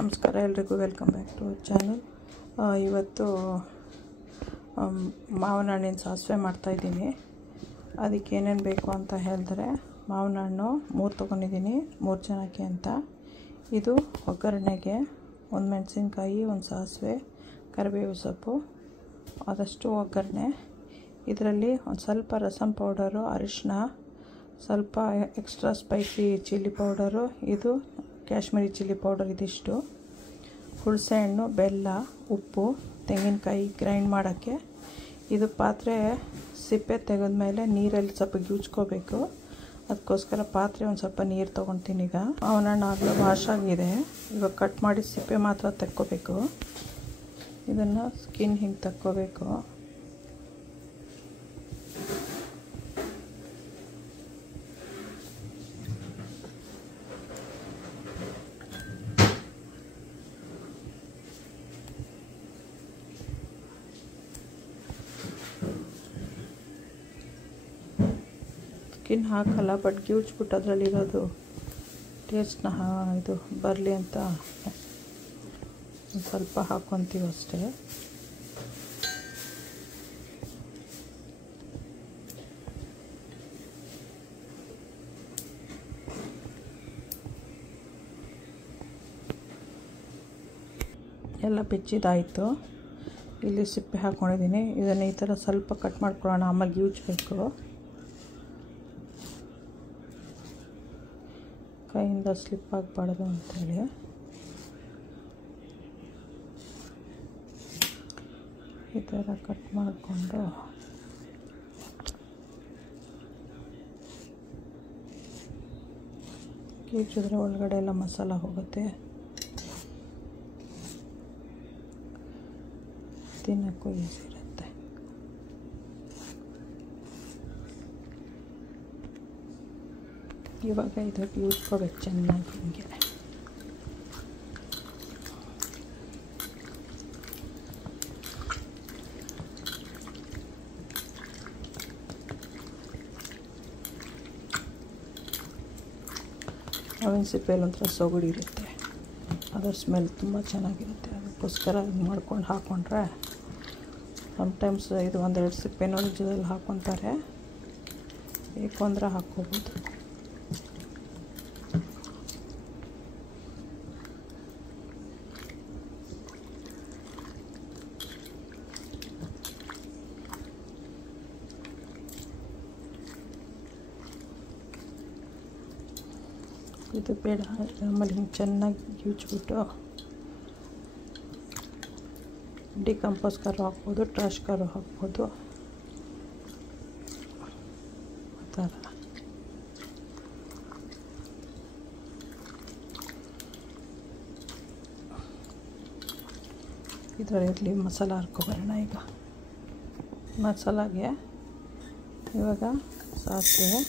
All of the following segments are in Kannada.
ನಮಸ್ಕಾರ ಎಲ್ರಿಗೂ ವೆಲ್ಕಮ್ ಬ್ಯಾಕ್ ಟು ಚಾನಲ್. ಇವತ್ತು ಮಾವಿನ ಹಣ್ಣಿನ ಸಾಸಿವೆ ಮಾಡ್ತಾಯಿದ್ದೀನಿ. ಅದಕ್ಕೆ ಏನೇನು ಬೇಕು ಅಂತ ಹೇಳಿದ್ರೆ, ಮಾವಿನ ಹಣ್ಣು 3 ತೊಗೊಂಡಿದ್ದೀನಿ, 3 ಜನಕ್ಕೆ ಅಂತ. ಇದು ಒಗ್ಗರಣೆಗೆ 1 ಮೆಣಸಿನ್ಕಾಯಿ, 1 ಸಾಸಿವೆ, ಕರಿಬೇವು ಸೊಪ್ಪು, ಆದಷ್ಟು ಒಗ್ಗರಣೆ. ಇದರಲ್ಲಿ ಒಂದು ಸ್ವಲ್ಪ ರಸಮ್ ಪೌಡರು, ಅರಿಶಿನ, ಸ್ವಲ್ಪ ಎಕ್ಸ್ಟ್ರಾ ಸ್ಪೈಸಿ ಚಿಲ್ಲಿ ಪೌಡರು, ಇದು ಕಾಶ್ಮೀರಿ ಚಿಲ್ಲಿ ಪೌಡರ್, ಇದಿಷ್ಟು, ಹುಣಸೆಹಣ್ಣು, ಬೆಲ್ಲ, ಉಪ್ಪು, ತೆಂಗಿನಕಾಯಿ ಗ್ರೈಂಡ್ ಮಾಡೋಕ್ಕೆ. ಇದು ಪಾತ್ರೆ ಸಿಪ್ಪೆ ತೆಗೆದ್ಮೇಲೆ ನೀರಲ್ಲಿ ಸ್ವಲ್ಪ ಗ್ಯೂಚ್ಕೋಬೇಕು. ಅದಕ್ಕೋಸ್ಕರ ಪಾತ್ರೆ ಒಂದು ಸ್ವಲ್ಪ ನೀರು ತೊಗೊತೀನಿ. ಈಗ ಮಾವಿನ ಹಣ್ಣು ಆಗಲೇ ವಾಶ್ ಆಗಿದೆ. ಇವಾಗ ಕಟ್ ಮಾಡಿ ಸಿಪ್ಪೆ ಮಾತ್ರ ತೆಕ್ಕೋಬೇಕು. ಇದನ್ನು ಸ್ಕಿನ್ ಹಿಂಗೆ ತಕ್ಕೋಬೇಕು. ಸ್ಕಿನ್ ಹಾಕಲ್ಲ, ಬಟ್ ಗ್ಯೂಚ್ಬಿಟ್ಟು ಅದರಲ್ಲಿರೋದು ಟೇಸ್ಟ್ನ ಇದು ಬರಲಿ ಅಂತ ಒಂದು ಸ್ವಲ್ಪ ಹಾಕ್ಕೊತೀವಿ ಅಷ್ಟೇ. ಎಲ್ಲ ಬೆಚ್ಚಿದಾಯಿತು. ಇಲ್ಲಿ ಸಿಪ್ಪೆ ಹಾಕ್ಕೊಂಡಿದ್ದೀನಿ. ಇದನ್ನು ಈ ಥರ ಸ್ವಲ್ಪ ಕಟ್ ಮಾಡ್ಕೊಳ್ಳೋಣ, ಆಮೇಲೆ ಗ್ಯೂಚ್ಬೇಕು. ಕೈಯಿಂದ ಸ್ಲಿಪ್ ಆಗಬಾರ್ದು ಅಂಥೇಳಿ ಈ ಥರ ಕಟ್ ಮಾಡಿಕೊಂಡು ಕೀಚಿದ್ರೆ ಒಳಗಡೆ ಎಲ್ಲ ಮಸಾಲ ಹೋಗುತ್ತೆ, ತಿನ್ನೋಕ್ಕೂ ಈಸಿ ಇರುತ್ತೆ. ಇವಾಗ ಇದಕ್ಕೆ ಯೂಸ್ಕೋಬೇಕು ಚೆನ್ನಾಗಿ. ಹಿಂಗೆ ಮಾವಿನ ಸಿಪ್ಪೆಯಲ್ಲಿ ಒಂಥರ ಸೊಗಡು ಇರುತ್ತೆ, ಅದರ ಸ್ಮೆಲ್ ತುಂಬ ಚೆನ್ನಾಗಿರುತ್ತೆ. ಅದಕ್ಕೋಸ್ಕರ ಇದು ಮಾಡ್ಕೊಂಡು ಹಾಕ್ಕೊಂಡ್ರೆ, ಸಮ್ಟೈಮ್ಸ್ ಇದು 1-2 ಸಿಪ್ಪೆನೂ ನಿಜದಲ್ಲಿ ಹಾಕ್ಕೊತಾರೆ, ಬೇಕು ಅಂದರೆ ಹಾಕ್ಕೋಬೋದು. ಇದು ಬೇಡ, ಆಮೇಲೆ ಹಿಂಗೆ ಚೆನ್ನಾಗಿ ಗ್ಯೂಚ್ಬಿಟ್ಟು ಡಿಕಂಪೋಸ್ ಕರು ಹಾಕ್ಬೋದು, ಟ್ರಾಶ್ ಕರು ಹಾಕ್ಬೋದು, ಆ ಥರ. ಇದರಲ್ಲಿ ಮಸಾಲ ಹಾಕ್ಕೊಬರೋಣ. ಈಗ ಮಸಾಲಾಗೆ ಇವಾಗ ಸಾಸಿವೆ,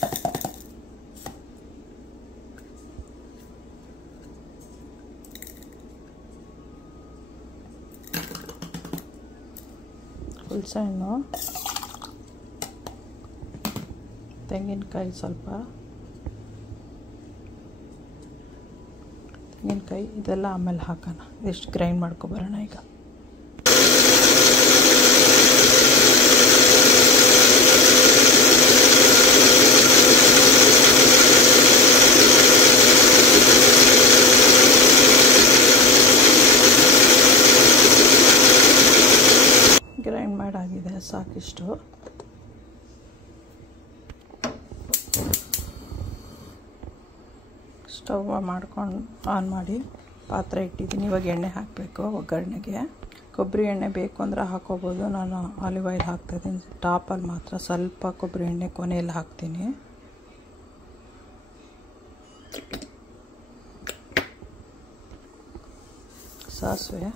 ಹುಣಸೆಹಣ್ಣು, ತೆಂಗಿನಕಾಯಿ, ಸ್ವಲ್ಪ ತೆಂಗಿನಕಾಯಿ, ಇದೆಲ್ಲ ಆಮೇಲೆ ಹಾಕೋಣ. ಇದಿಷ್ಟು ಗ್ರೈಂಡ್ ಮಾಡ್ಕೊಬರೋಣ. ಈಗ ಗ್ರೈಂಡ್ ಮಾಡಾಗಿದೆ, ಸಾಕಿಷ್ಟು. ಸ್ಟವ್ ಮಾಡ್ಕೊಂಡು ಆನ್ ಮಾಡಿ ಪಾತ್ರೆ ಇಟ್ಟಿದ್ದೀನಿ. ಇವಾಗ ಎಣ್ಣೆ ಹಾಕಬೇಕು ಒಗ್ಗರಣೆಗೆ. ಕೊಬ್ಬರಿ ಎಣ್ಣೆ ಬೇಕು ಅಂದರೆ ಹಾಕೋಬೋದು. ನಾನು ಆಲಿವ್ ಆಯಿಲ್ ಹಾಕ್ತಾಯಿದ್ದೀನಿ. ಟಾಪಲ್ಲಿ ಮಾತ್ರ ಸ್ವಲ್ಪ ಕೊಬ್ಬರಿ ಎಣ್ಣೆ ಕೊನೆಯಲ್ಲಿ ಹಾಕ್ತೀನಿ. ಸಾಸಿವೆ,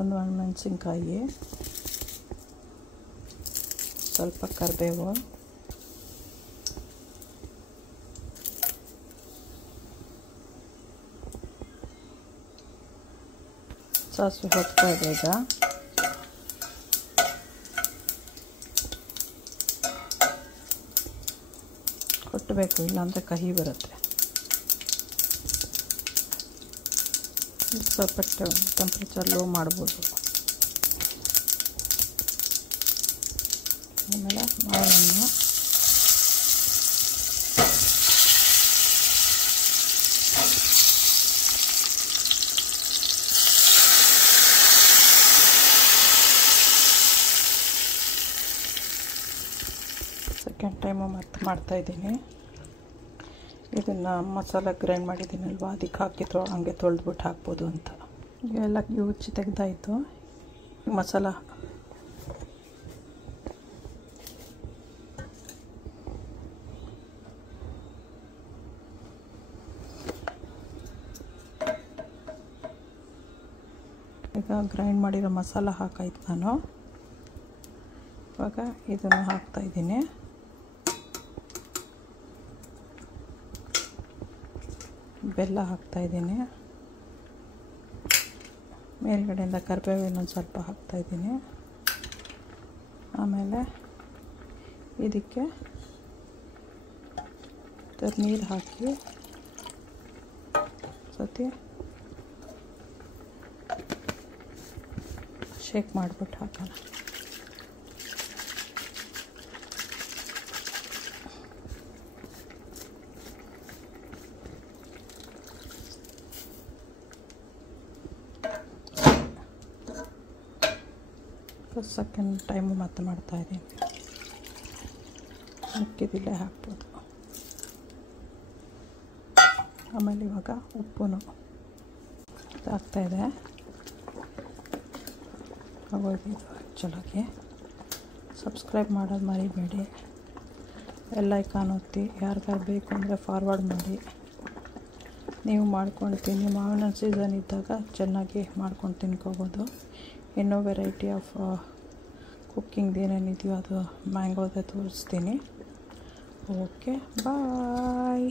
ಒಂದು ಮೆಣಸಿನ್ಕಾಯಿ, ಸ್ವಲ್ಪ ಕರಿಬೇವು, ಸಾಸಿವೆ ಹೋಗ್ತಾ ಇದೆ ಈಗ. ಮುಟ್ಟಬೇಕು, ಇಲ್ಲಾಂದರೆ ಕಹಿ ಬರುತ್ತೆ. ಸ್ವಲ್ಪ ಟೆಂಪ್ರೇಚರ್ ಲೋ ಮಾಡ್ಬೋದು. ಆಮೇಲೆ ಮಾವಿನಹಣ್ಣು ಸೆಕೆಂಡ್ ಟೈಮು ಮತ್ತೆ ಮಾಡ್ತಾಯಿದ್ದೀನಿ. ಇದನ್ನು ಮಸಾಲ ಗ್ರೈಂಡ್ ಮಾಡಿದ್ದೀನಲ್ವ, ಅದಕ್ಕೆ ಹಾಕಿ ಹಂಗೆ ತೊಳೆದ್ಬಿಟ್ಟು ಹಾಕ್ಬೋದು ಅಂತ. ಎಲ್ಲ ಉಚ್ಚಿ ತೆಗೆದಾಯಿತು. ಮಸಾಲ ಈಗ ಗ್ರೈಂಡ್ ಮಾಡಿರೋ ಮಸಾಲ ಹಾಕಾಯ್ತು ನಾನು. ಇವಾಗ ಇದನ್ನು ಹಾಕ್ತಾಯಿದ್ದೀನಿ. ಬೆಲ್ಲ ಹಾಕ್ತಾಯಿದ್ದೀನಿ. ಮೇಲ್ಗಡೆಯಿಂದ ಕರಿಬೇವು ಇನ್ನೊಂದು ಸ್ವಲ್ಪ ಹಾಕ್ತಾಯಿದ್ದೀನಿ. ಆಮೇಲೆ ಇದಕ್ಕೆ ನೀರು ಹಾಕಿ ಸತಿ ಶೇಕ್ ಮಾಡಿಬಿಟ್ಟು ಹಾಕೋಣ. ಸೆಕೆಂಡ್ ಟೈಮು ಮತ್ತೆ ಮಾಡ್ತಾಯಿದ್ದೀನಿ. ಮಿಕ್ಕಿದಿಲ್ಲೇ ಹಾಕ್ಬೋದು. ಆಮೇಲೆ ಇವಾಗ ಉಪ್ಪು ಹಾಕ್ತಾಯಿದೆ. ಆಗೋದು ಆ್ಯಕ್ಚುಲಾಗಿ. ಸಬ್ಸ್ಕ್ರೈಬ್ ಮಾಡೋದು ಮರಿಬೇಡಿ. ಬೆಲ್ ಐಕಾನ್ ಒತ್ತಿ. ಯಾರಿಗಾರು ಬೇಕು ಅಂದರೆ ಫಾರ್ವರ್ಡ್ ಮಾಡಿ. ನೀವು ಮಾಡ್ಕೊಂಡು ತಿನ್ನಿ. ಮಾವಿನ ಸೀಸನ್ ಇದ್ದಾಗ ಚೆನ್ನಾಗಿ ಮಾಡ್ಕೊಂಡು ತಿನ್ಕೋಬೋದು. ಇನ್ನೂ ವೆರೈಟಿ ಆಫ್ ಕುಕ್ಕಿಂಗ್ ಏನೇನಿದೆಯೋ ಅದು ಮ್ಯಾಂಗೋದೇ ತೋರಿಸ್ತೀನಿ. ಓಕೆ, ಬಾಯ್.